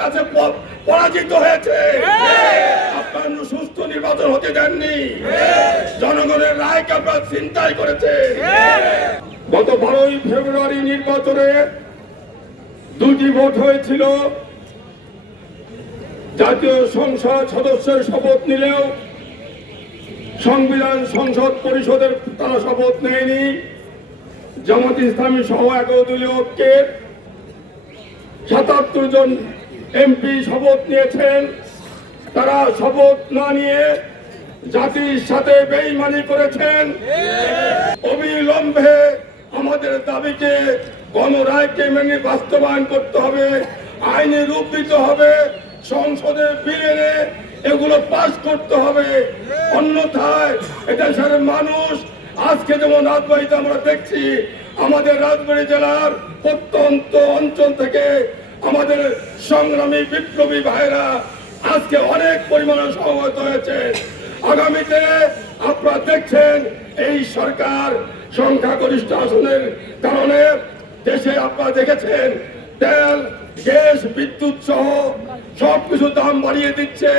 কাছে পরাজিত হয়েছে। আপনার সুস্থ নির্বাচন হতে দেননি, জনগণের রায়কে আপনার চিন্তাই করেছে। গত 12ই ফেব্রুয়ারি নির্বাচনে 2টি ভোট হয়েছিল। জাতীয় সংসদ সদস্যের শপথ নিলেও সংবিধান সংসদ পরিষদের তারা শপথ নেয়নি। জামাত ইসলামী সহ 11 দলীয় ঐক্যের 77 জন এমপি শপথ নিয়েছেন। তারা শপথ না নিয়ে জাতির সাথে বেইমানি করেছেন। অবিলম্বে আমাদের দাবিকে গণরায়কে মেনে বাস্তবায়ন করতে হবে, আইনে রূপ দিতে হবে, সংসদে বিল এনে এগুলো পাস করতে হবে। অন্যথায় এদেশের মানুষ আজকে যেমন রাজবাড়িতে আমরা দেখছি, আমাদের রাজবাড়ী জেলার প্রত্যন্ত অঞ্চল থেকে আমাদের সংগ্রামী বিপ্লবী ভাইরা আজকে অনেক পরিমাণে সমবেত হয়েছে। আগামীতে আপনারা দেখছেন এই সরকার সংখ্যাগরিষ্ঠ আসনের কারণে দেশে আপনারা দেখেছেন তেল, গ্যাস, বিদ্যুৎ সহ সবকিছু দাম বাড়িয়ে দিচ্ছে।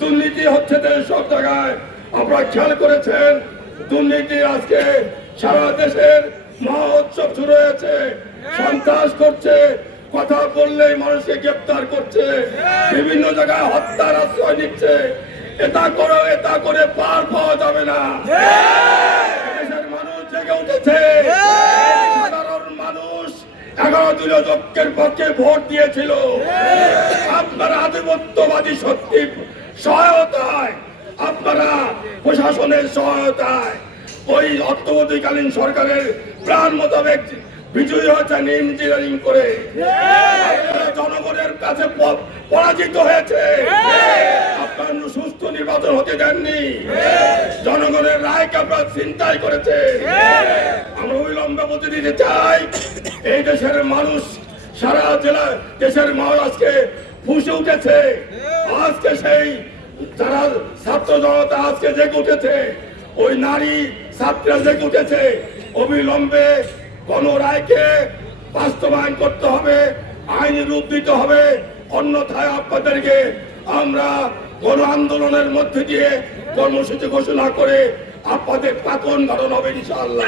দুর্নীতি হচ্ছে দেশের সব জায়গায়। আপনারা খেয়াল করেছেন দুর্নীতি আজকে সারা দেশের মহোৎসব শুরু হয়েছে। সন্ত্রাস করছে, কথা বললেই মানুষকে গ্রেপ্তার করছে, বিভিন্ন জায়গায় হত্যার আশ্রয় নিচ্ছে। এটা করো, এটা করে পার পাওয়া যাবে না। দেশের মানুষ জেগে উঠেছে। সাধারণ মানুষ 11 দলীয় ঐক্যের পক্ষে ভোট দিয়েছিল। আপনারা আধিপত্যবাদী শক্তি সহায়তায়, আপনারা প্রশাসনের সহায়তায় ওই অর্থবর্তীকালীন সরকারের প্ল্যান মোতাবেক বিজয়ী হয়েছেন ইঞ্জিনিয়ারিং করে। জনগণের কাছে পরাজিত হয়েছে। আপনার সুস্থ নির্বাচন হতে দেননি, জনগণের রায়কে আপনার চিন্তাই করেছে। আমরা অবিলম্বে বলতে দিতে চাই, এই দেশের মানুষ সারা জেলা দেশের মানুষ আজকে ফুঁসে উঠেছে। আজকে সেই যারা ছাত্র জনতা আজকে জেগে উঠেছে, ওই নারী ছাত্ররা জেগে উঠেছে। অবিলম্বে গণরায়কে বাস্তবায়ন করতে হবে, আইনি রূপ দিতে হবে। অন্যথায় আপনাদেরকে আমরা গণ আন্দোলনের মধ্যে দিয়ে কর্মসূচি ঘোষণা করে আপনাদের পাতন ঘটন হবে ইনশাআল্লাহ।